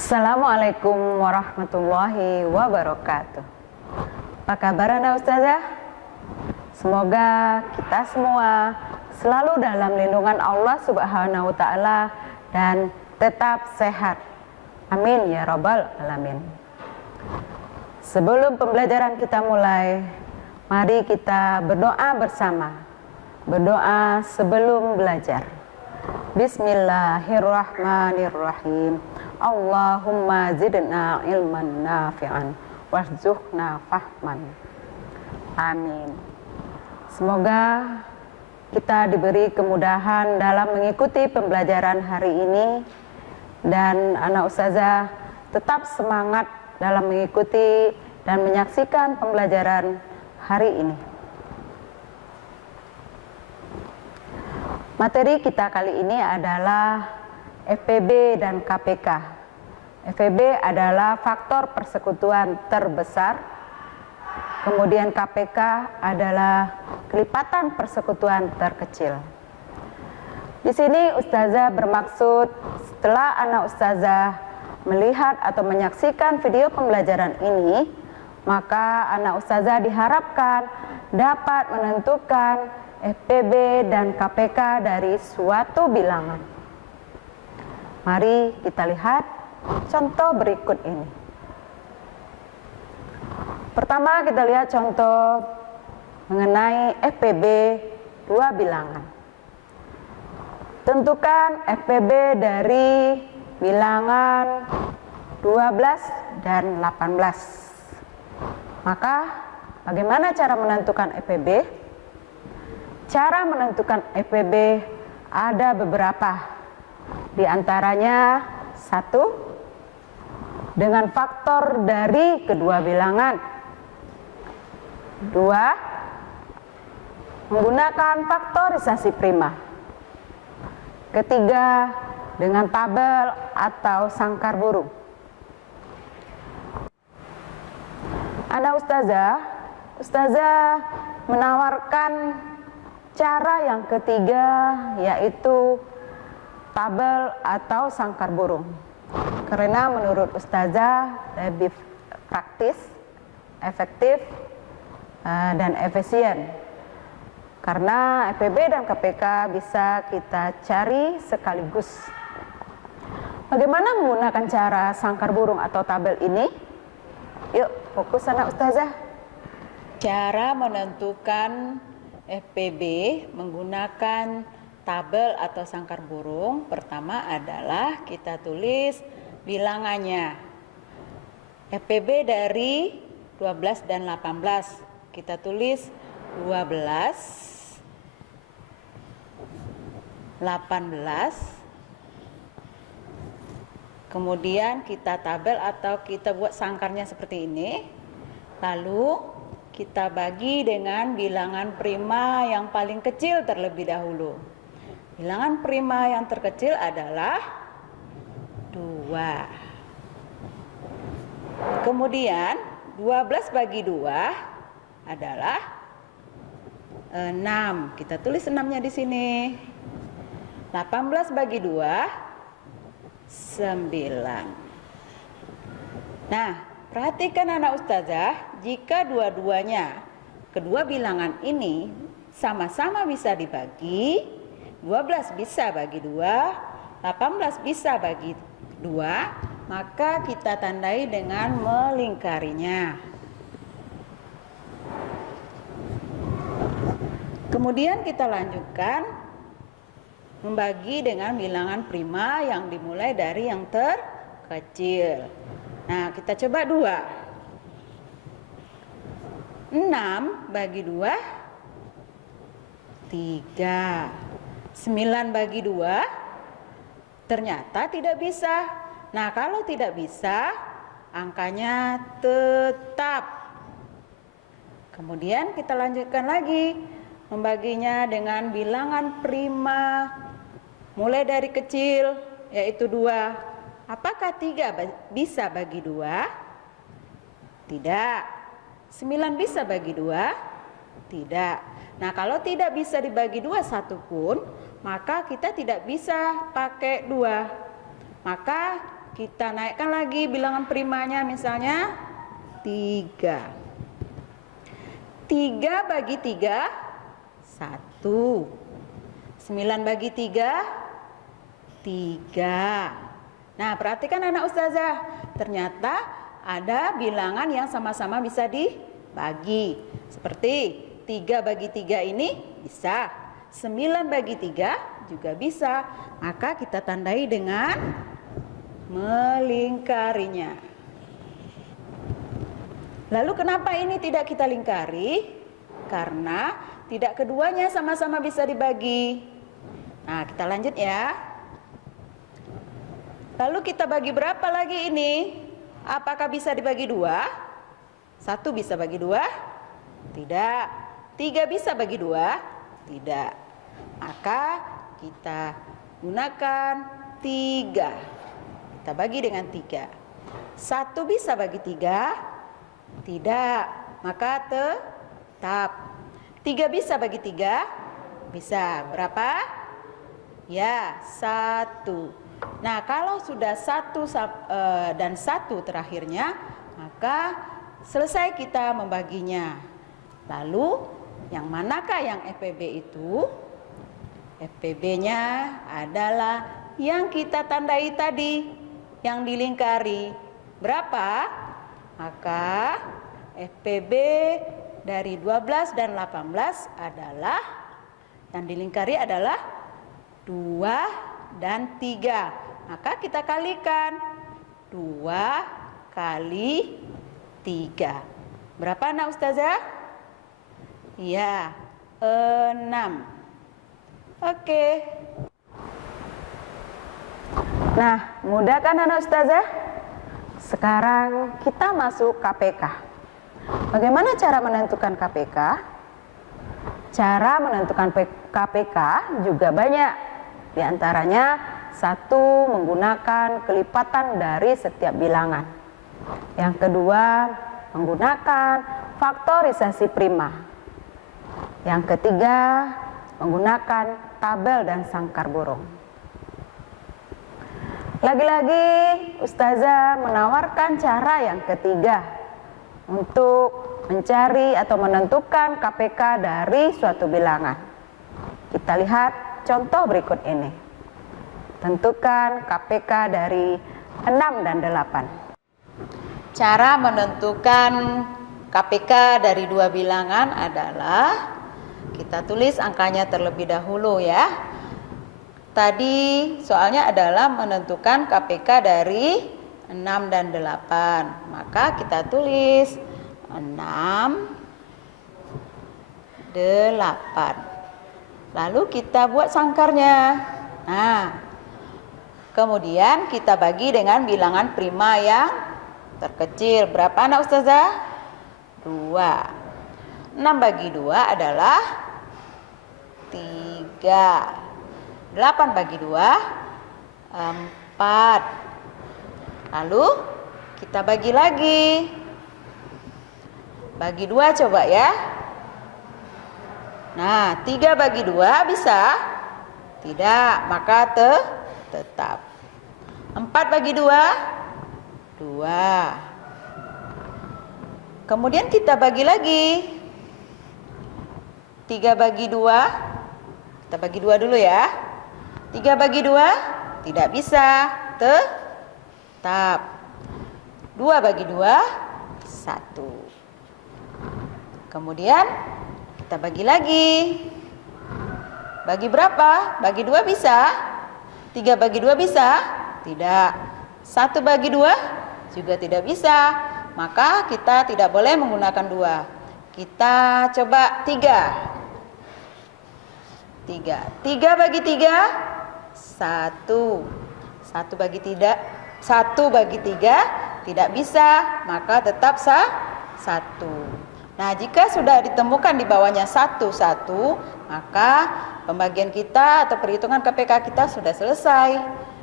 Assalamualaikum warahmatullahi wabarakatuh. Apa kabar Anda Ustazah? Semoga kita semua selalu dalam lindungan Allah Subhanahu wa Ta'ala dan tetap sehat. Amin ya Rabbal Alamin. Sebelum pembelajaran kita mulai, mari kita berdoa bersama. Berdoa sebelum belajar. Bismillahirrahmanirrahim. Allahumma zidna ilman nafi'an warzuqna fahman. Amin. Semoga kita diberi kemudahan dalam mengikuti pembelajaran hari ini, dan anak ustazah tetap semangat dalam mengikuti dan menyaksikan pembelajaran hari ini. Materi kita kali ini adalah FPB dan KPK. FPB adalah faktor persekutuan terbesar, kemudian KPK adalah kelipatan persekutuan terkecil. Di sini ustazah bermaksud setelah anak ustazah melihat atau menyaksikan video pembelajaran ini, maka anak ustazah diharapkan dapat menentukan FPB dan KPK dari suatu bilangan. Mari kita lihat contoh berikut ini. Pertama kita lihat contoh mengenai FPB dua bilangan. Tentukan FPB dari bilangan 12 dan 18. Maka bagaimana cara menentukan FPB? Cara menentukan FPB ada beberapa. Di antaranya, 1, dengan faktor dari kedua bilangan. 2, menggunakan faktorisasi prima. Ketiga, dengan tabel atau sangkar burung. Ada ustazah menawarkan cara yang ketiga, yaitu tabel atau sangkar burung. Karena menurut ustazah lebih praktis, efektif, dan efisien. Karena FPB dan KPK bisa kita cari sekaligus. Bagaimana menggunakan cara sangkar burung atau tabel ini? Yuk, fokus anak ustazah. Cara menentukan FPB menggunakan tabel atau sangkar burung, pertama adalah kita tulis bilangannya. FPB dari 12 dan 18, kita tulis 12, 18, kemudian kita tabel atau kita buat sangkarnya seperti ini, lalu kita bagi dengan bilangan prima yang paling kecil terlebih dahulu. Bilangan prima yang terkecil adalah 2. Kemudian 12 bagi 2 adalah 6. Kita tulis 6-nya di sini. 18 bagi 2 9. Nah, perhatikan anak ustazah, jika dua-duanya, kedua bilangan ini sama-sama bisa dibagi, 12 bisa bagi 2, 18 bisa bagi 2, maka kita tandai dengan melingkarinya. Kemudian kita lanjutkan membagi dengan bilangan prima yang dimulai dari yang terkecil. Nah, kita coba 2. 6 bagi 2 3. 9 bagi 2 ternyata tidak bisa. Nah, kalau tidak bisa, angkanya tetap. Kemudian kita lanjutkan lagi membaginya dengan bilangan prima mulai dari kecil, yaitu 2. Apakah 3 bisa bagi 2? Tidak. 9 bisa bagi 2? Tidak. Nah, kalau tidak bisa dibagi 2 satu pun, maka kita tidak bisa pakai 2. Maka kita naikkan lagi bilangan primanya, misalnya 3. 3 bagi 3, 1. 9 bagi 3, 3. Nah, perhatikan anak ustazah, ternyata ada bilangan yang sama-sama bisa dibagi. Seperti 3 bagi 3 ini bisa, 9 bagi 3 juga bisa. Maka kita tandai dengan melingkarinya. Lalu kenapa ini tidak kita lingkari? Karena tidak keduanya sama-sama bisa dibagi. Nah, kita lanjut ya. Lalu kita bagi berapa lagi ini? Apakah bisa dibagi 2? 1 bisa bagi 2? Tidak. 3 bisa bagi 2? Tidak. Maka kita gunakan 3. Kita bagi dengan 3. 1 bisa bagi 3? Tidak. Maka tetap. 3 bisa bagi 3? Bisa. Berapa? Ya, 1. Nah, kalau sudah 1 dan 1 terakhirnya, maka selesai kita membaginya. Lalu, yang manakah yang FPB itu? FPB-nya adalah yang kita tandai tadi, yang dilingkari. Berapa? Maka FPB dari 12 dan 18 adalah, yang dilingkari adalah 2 dan 3. Maka kita kalikan 2 kali 3. Berapa anak ustazah? Iya, 6. Oke. Nah, mudah kan anak ustazah? Sekarang kita masuk KPK. Bagaimana cara menentukan KPK? Cara menentukan KPK juga banyak. Di antaranya, 1, menggunakan kelipatan dari setiap bilangan. Yang kedua, menggunakan faktorisasi prima. Yang ketiga, menggunakan tabel dan sangkar burung. Lagi-lagi, ustazah menawarkan cara yang ketiga untuk mencari atau menentukan KPK dari suatu bilangan. Kita lihat contoh berikut ini. Tentukan KPK dari 6 dan 8. Cara menentukan KPK dari dua bilangan adalah kita tulis angkanya terlebih dahulu ya. Tadi soalnya adalah menentukan KPK dari 6 dan 8. Maka kita tulis 6, 8. Lalu kita buat sangkarnya. Nah, kemudian kita bagi dengan bilangan prima yang terkecil. Berapa anak ustazah? 2. 6 bagi 2 adalah 3. 8 bagi 2, 4. Lalu kita bagi lagi. Bagi 2 coba ya. Nah, 3 bagi 2 bisa? Tidak, maka tetap. 4 bagi 2, 2. Kemudian kita bagi lagi. 3 bagi 2, kita bagi 2 dulu ya. 3 bagi 2, tidak bisa, tetap. 2 bagi 2, 1. Kemudian kita bagi lagi. Bagi berapa? Bagi 2 bisa? 3 bagi 2 bisa? Tidak. 1 bagi 2 juga tidak bisa. Maka kita tidak boleh menggunakan 2. Kita coba 3. 3 bagi 3, 1. 1 bagi 3, 1 bagi 3 tidak bisa. Maka tetap 1. Nah, jika sudah ditemukan di bawahnya 1, 1, maka pembagian kita atau perhitungan KPK kita sudah selesai.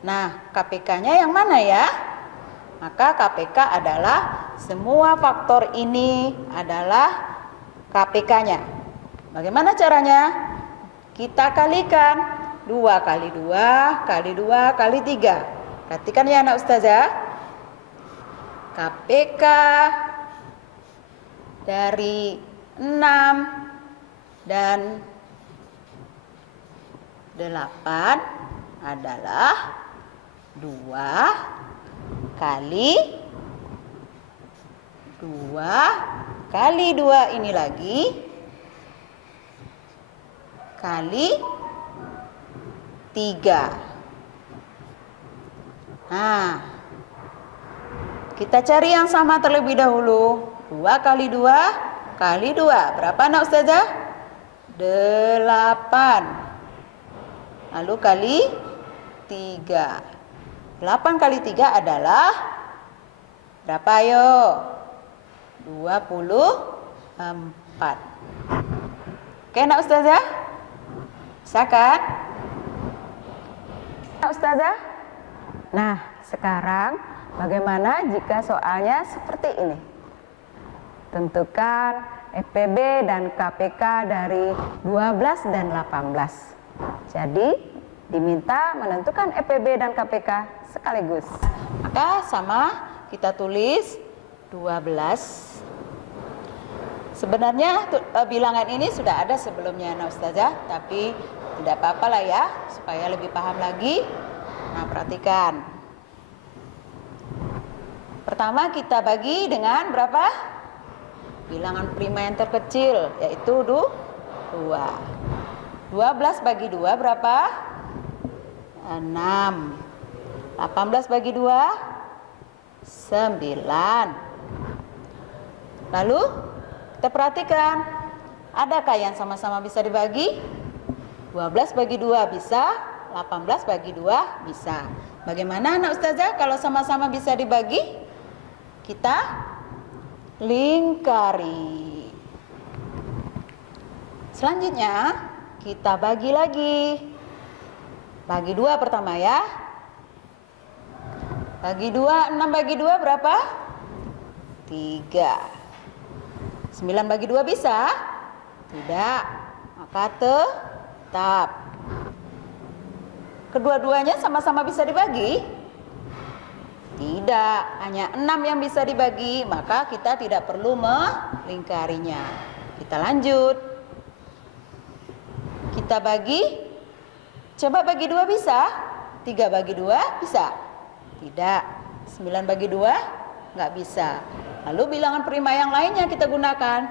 Nah, KPK-nya yang mana ya? Maka KPK adalah semua faktor ini adalah KPK-nya. Bagaimana caranya? Kita kalikan 2 kali 2 kali 2 kali 3. Perhatikan ya anak ustazah. KPK dari 6 dan 8 adalah 2 kali 2 ini lagi kali 3. Nah, kita cari yang sama terlebih dahulu. 2 kali 2 kali 2. Berapa anak ustazah? 8. Lalu kali 3. 8 kali 3 adalah berapa ayo? 24. Oke anak ustazah? Bisa kan? Anak ustazah? Nah, sekarang bagaimana jika soalnya seperti ini? Tentukan FPB dan KPK dari 12 dan 18. Jadi, diminta menentukan FPB dan KPK sekaligus. Maka sama kita tulis 12. Sebenarnya bilangan ini sudah ada sebelumnya anak ustazah, tapi tidak apa-apa lah ya, supaya lebih paham lagi. Nah, perhatikan. Pertama kita bagi dengan berapa? Bilangan prima yang terkecil, yaitu 2. 12 bagi 2 berapa? 6. 18 bagi 2? 9. Lalu kita perhatikan, adakah yang sama-sama bisa dibagi? 12 bagi 2 bisa, 18 bagi 2 bisa. Bagaimana anak ustazah kalau sama-sama bisa dibagi? Kita lingkari. Selanjutnya kita bagi lagi. Bagi 2 pertama ya. Bagi 2, 6 bagi 2 berapa? 3. 9 bagi 2 bisa? Tidak. Maka tetap. Kedua-duanya sama-sama bisa dibagi? Tidak. Hanya 6 yang bisa dibagi. Maka kita tidak perlu melingkarinya. Kita lanjut. Kita bagi. Coba bagi 2 bisa? 3 bagi 2 bisa? Tidak. 9 bagi 2 nggak bisa. Lalu bilangan prima yang lainnya kita gunakan.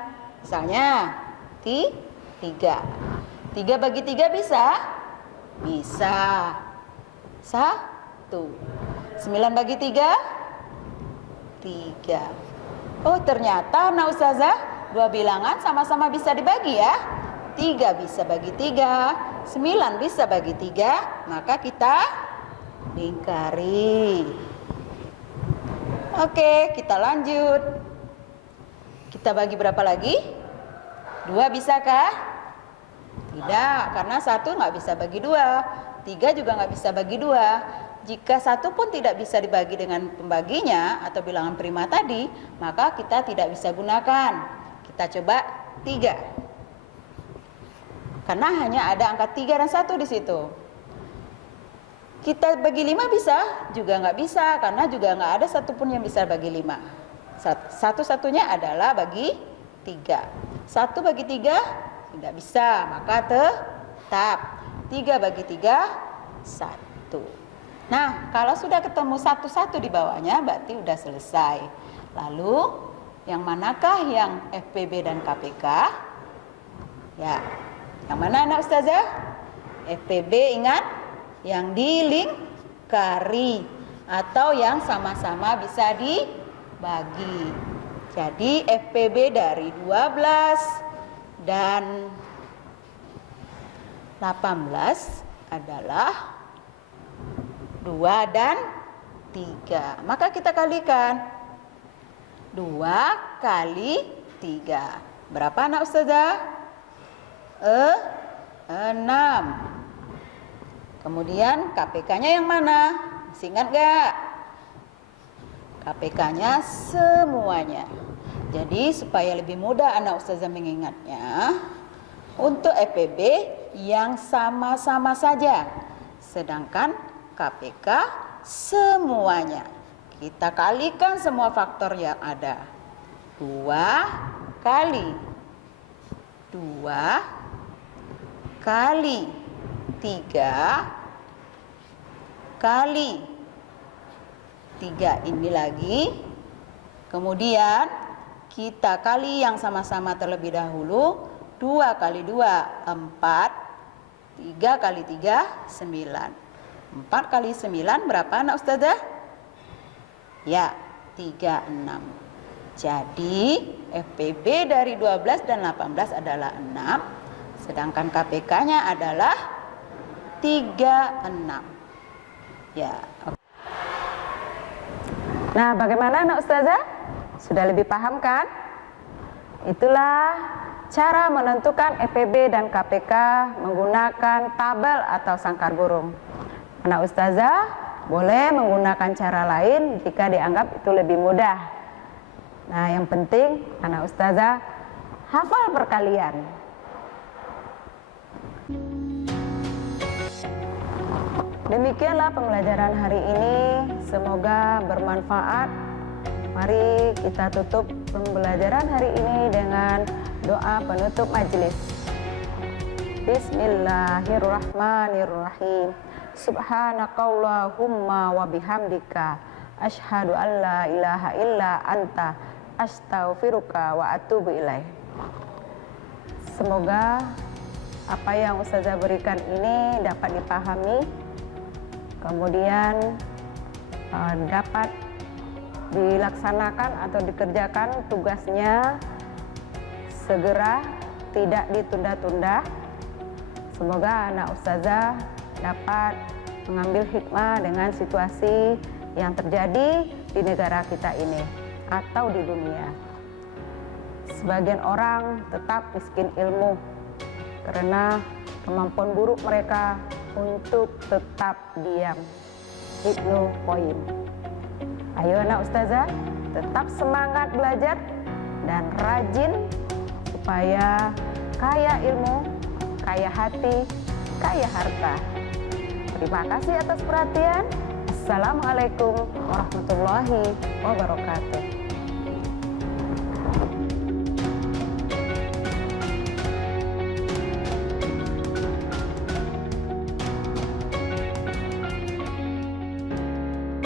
Misalnya 3. 3 bagi 3 bisa? Bisa. 1. 9 bagi 3? 3. Oh ternyata anak ustazah, 2 bilangan sama-sama bisa dibagi ya. 3 bisa bagi 3, 9 bisa bagi 3, maka kita lingkari. Oke, kita lanjut. Kita bagi berapa lagi? 2 bisakah? Tidak, karena 1 nggak bisa bagi 2. 3 juga nggak bisa bagi 2. Jika 1 pun tidak bisa dibagi dengan pembaginya atau bilangan prima tadi, maka kita tidak bisa gunakan. Kita coba 3. Karena hanya ada angka 3 dan 1 di situ. Kita bagi 5 bisa? Juga nggak bisa, karena juga nggak ada satupun yang bisa bagi 5. Satu-satunya adalah bagi 3. 1 bagi 3 tidak bisa, maka tetap 3 bagi 3 1. Nah, kalau sudah ketemu satu-satu di bawahnya berarti sudah selesai. Lalu yang manakah yang FPB dan KPK? Ya, yang mana anak ustazah? FPB ingat? Yang dilingkari atau yang sama-sama bisa dibagi. Jadi FPB dari 12 dan 18 adalah 2 dan 3. Maka kita kalikan. 2 kali 3. Berapa anak ustazah? 6. Kemudian KPK-nya yang mana? Masih ingat gak? KPK-nya semuanya. Jadi supaya lebih mudah anak ustazah mengingatnya, untuk FPB yang sama-sama saja. Sedangkan KPK semuanya. Kita kalikan semua faktor yang ada. 2 kali 2 kali 3 kali 3 ini lagi. Kemudian kita kali yang sama-sama terlebih dahulu. 2 kali 2 4, 3 kali 3 9. 4 kali 9 berapa anak ustazah? Ya, 36. Jadi FPB dari 12 dan 18 adalah 6, sedangkan KPK-nya adalah 36. Ya. Nah, bagaimana anak ustazah? Sudah lebih paham kan? Itulah cara menentukan FPB dan KPK menggunakan tabel atau sangkar burung. Anak ustazah boleh menggunakan cara lain jika dianggap itu lebih mudah. Nah, yang penting anak ustazah hafal perkalian. Demikianlah pembelajaran hari ini, semoga bermanfaat. Mari kita tutup pembelajaran hari ini dengan doa penutup majelis. Bismillahirrahmanirrahim. Subhanakallahumma wa bihamdika asyhadu an la ilaha illa anta astaghfiruka wa atubu ilaih. Semoga apa yang ustazah berikan ini dapat dipahami, kemudian dapat dilaksanakan atau dikerjakan tugasnya segera, tidak ditunda-tunda. Semoga anak ustazah dapat mengambil hikmah dengan situasi yang terjadi di negara kita ini atau di dunia. Sebagian orang tetap miskin ilmu karena kemampuan buruk mereka untuk tetap diam. Ibnu Qayyim. Ayo anak ustazah, tetap semangat belajar dan rajin supaya kaya ilmu, kaya hati, kaya harta. Terima kasih atas perhatian. Assalamualaikum warahmatullahi wabarakatuh.